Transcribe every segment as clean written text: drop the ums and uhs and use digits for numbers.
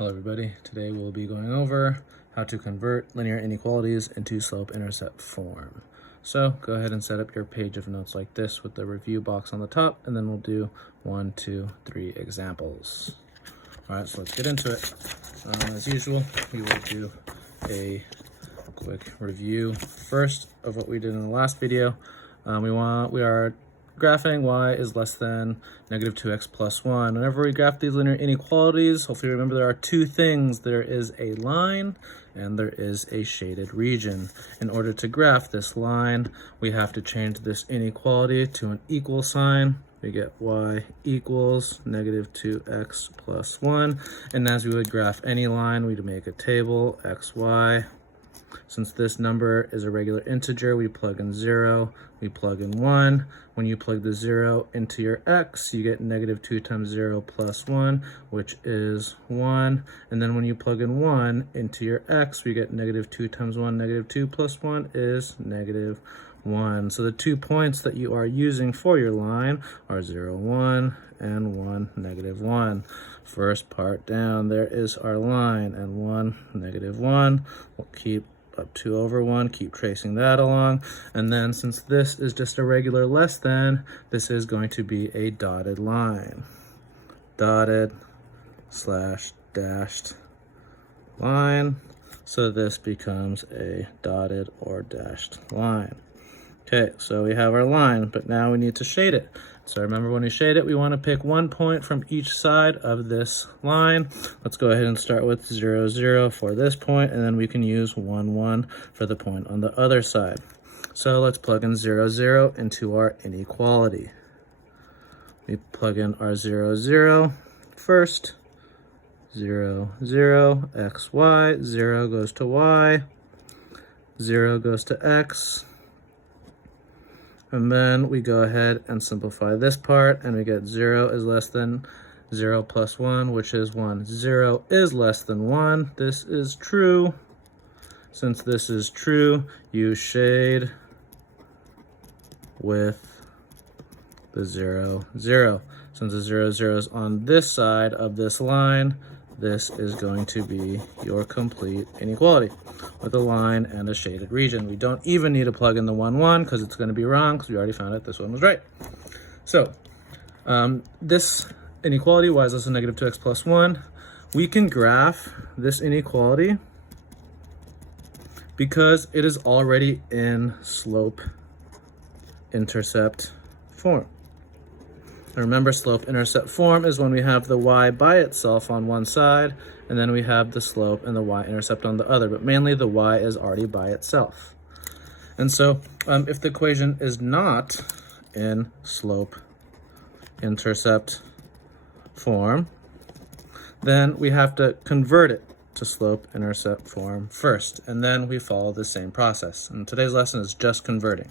Hello everybody, today we'll be going over how to convert linear inequalities into slope-intercept form. So go ahead and set up your page of notes like this with the review box on the top, and then we'll do 1, 2, 3 examples. All right, so let's get into it. As usual, we will do a quick review first of what we did in the last video. We are graphing y is less than negative 2x plus 1. Whenever we graph these linear inequalities, hopefully remember there are two things. There is a line and there is a shaded region. In order to graph this line, we have to change this inequality to an equal sign. We get y equals negative 2x plus 1. And as we would graph any line, we'd make a table, x, y. Since this number is a regular integer, we plug in 0, we plug in 1. When you plug the 0 into your x, you get negative 2 times 0 plus 1, which is 1. And then when you plug in 1 into your x, we get negative 2 times 1, negative 2 plus 1 is negative 1. So the 2 points that you are using for your line are 0, 1, and 1, negative 1. First part down, there is our line, and 1, negative 1. We'll keep up 2 over 1, keep tracing that along. And then since this is just a regular less than, this is going to be a dotted line. Dotted slash dashed line. So this becomes a dotted or dashed line. Okay, so we have our line, but now we need to shade it. So remember, when we shade it, we want to pick 1 point from each side of this line. Let's go ahead and start with 0, 0 for this point, and then we can use 1, 1 for the point on the other side. So let's plug in 0, 0 into our inequality. We plug in our 0, 0 first. 0, 0, x, y. 0 goes to y. 0 goes to x. And then we go ahead and simplify this part, and we get 0 is less than 0 plus 1, which is 1. 0 is less than 1. This is true. Since this is true, you shade with the 0, 0. Since the 0, 0 is on this side of this line, this is going to be your complete inequality with a line and a shaded region. We don't even need to plug in the 1, 1 because it's going to be wrong because we already found out this one was right. So this inequality, y is less than negative 2x plus 1, we can graph this inequality because it is already in slope-intercept form. And remember, slope-intercept form is when we have the y by itself on one side, and then we have the slope and the y-intercept on the other, but mainly the y is already by itself. And so if the equation is not in slope-intercept form, then we have to convert it to slope-intercept form first, and then we follow the same process. And today's lesson is just converting.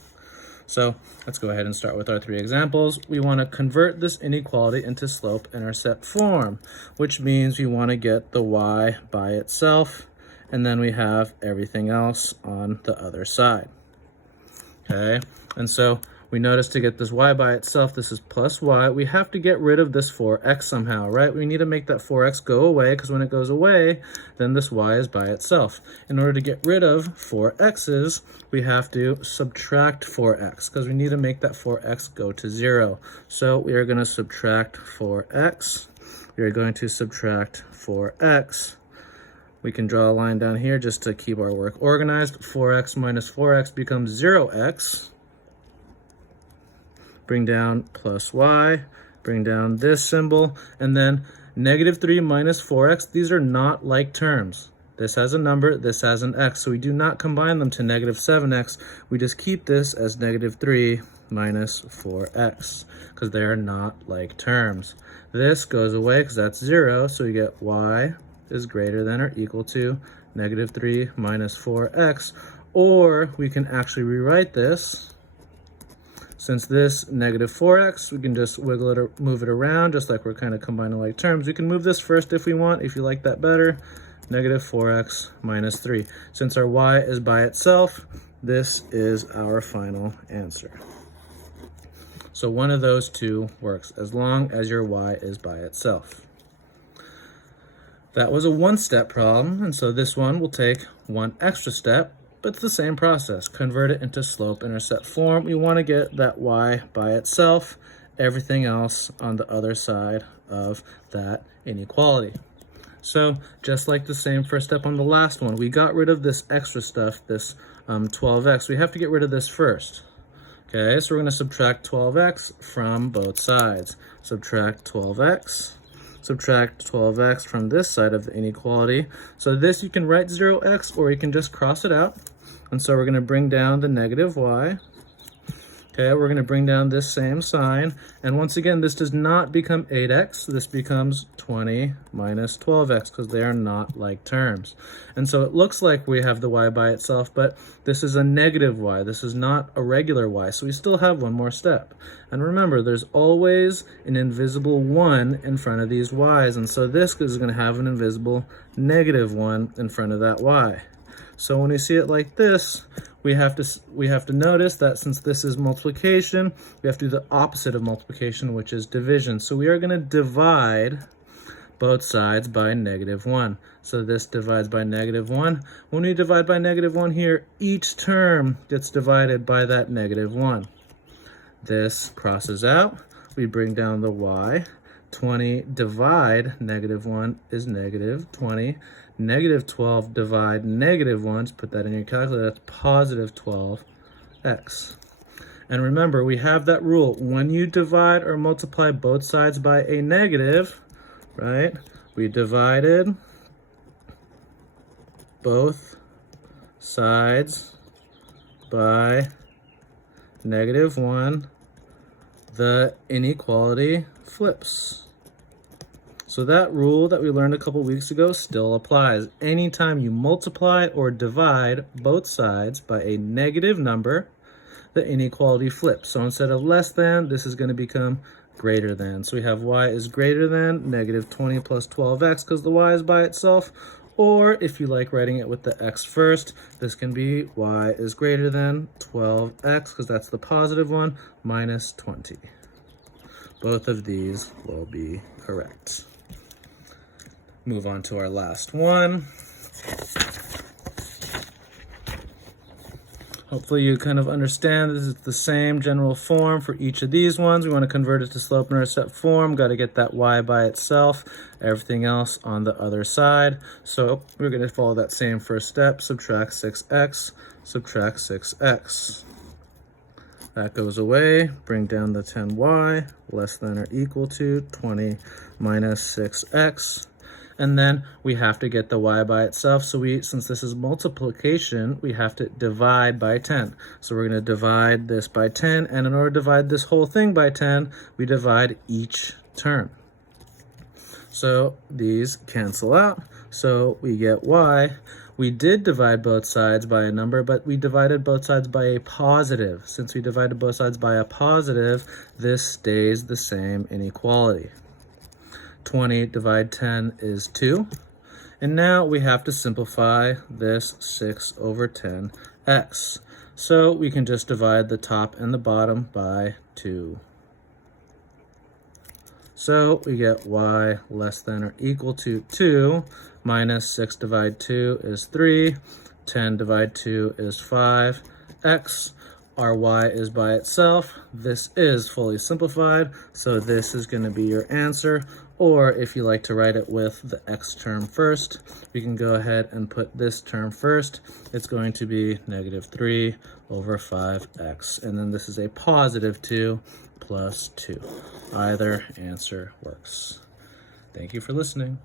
So let's go ahead and start with our 3 examples. We want to convert this inequality into slope-intercept form, which means we want to get the y by itself, and then we have everything else on the other side. Okay, and so we notice to get this y by itself, this is plus y. We have to get rid of this 4x somehow, right? We need to make that 4x go away, because when it goes away, then this y is by itself. In order to get rid of 4x's, we have to subtract 4x, because we need to make that 4x go to 0. So we are going to subtract 4x. We are going to subtract 4x. We can draw a line down here just to keep our work organized. 4x minus 4x becomes 0x. Bring down plus y, bring down this symbol, and then negative 3 minus 4x, these are not like terms. This has a number, this has an x, so we do not combine them to negative 7x. We just keep this as negative 3 minus 4x, because they are not like terms. This goes away because that's 0, so we get y is greater than or equal to negative 3 minus 4x, or we can actually rewrite this. Since this negative 4x, we can just wiggle it or move it around, just like we're kind of combining like terms. We can move this first if we want, if you like that better. Negative 4x minus 3. Since our y is by itself, this is our final answer. So one of those two works, as long as your y is by itself. That was a one-step problem, and so this one will take one extra step, but it's the same process. Convert it into slope-intercept form. We want to get that y by itself, everything else on the other side of that inequality. So just like the same first step on the last one, we got rid of this extra stuff, this 12x. We have to get rid of this first. Okay, so we're going to subtract 12x from both sides. Subtract 12x. Subtract 12x from this side of the inequality. So this you can write 0x, or you can just cross it out. And so we're going to bring down the negative y. Okay, we're going to bring down this same sign. And once again, this does not become 8x. This becomes 20 minus 12x because they are not like terms. And so it looks like we have the y by itself, but this is a negative y. This is not a regular y. So we still have one more step. And remember, there's always an invisible 1 in front of these y's. And so this is going to have an invisible negative 1 in front of that y. So when we see it like this, we have to notice that since this is multiplication, we have to do the opposite of multiplication, which is division. So we are going to divide both sides by negative 1. So this divides by negative 1. When we divide by negative 1 here, each term gets divided by that negative 1. This crosses out. We bring down the y. 20 divide negative 1 is negative 20. Negative 12 divide negative 1, just put that in your calculator, that's positive 12x. And remember, we have that rule. When you divide or multiply both sides by a negative, right, we divided both sides by negative 1, the inequality flips. So that rule that we learned a couple weeks ago still applies. Anytime you multiply or divide both sides by a negative number, the inequality flips. So instead of less than, this is going to become greater than. So we have y is greater than negative 20 plus 12x because the y is by itself. Or if you like writing it with the x first, this can be y is greater than 12x because that's the positive one minus 20. Both of these will be correct. Move on to our last one. Hopefully you kind of understand this is the same general form for each of these ones. We want to convert it to slope-intercept form. Got to get that y by itself, everything else on the other side. So we're going to follow that same first step. Subtract 6x, subtract 6x. That goes away. Bring down the 10y, less than or equal to 20 minus 6x. And then we have to get the y by itself. So since this is multiplication, we have to divide by 10. So we're going to divide this by 10. And in order to divide this whole thing by 10, we divide each term. So these cancel out. So we get y. We did divide both sides by a number, but we divided both sides by a positive. Since we divided both sides by a positive, this stays the same inequality. 20 divide 10 is 2. And now we have to simplify this 6 over 10x. So we can just divide the top and the bottom by 2. So we get y less than or equal to 2 minus 6 divide 2 is 3. 10 divide 2 is 5. X, our y is by itself. This is fully simplified, so this is going to be your answer. Or if you like to write it with the x term first, we can go ahead and put this term first. It's going to be negative 3 over 5x. And then this is a positive 2 plus 2. Either answer works. Thank you for listening.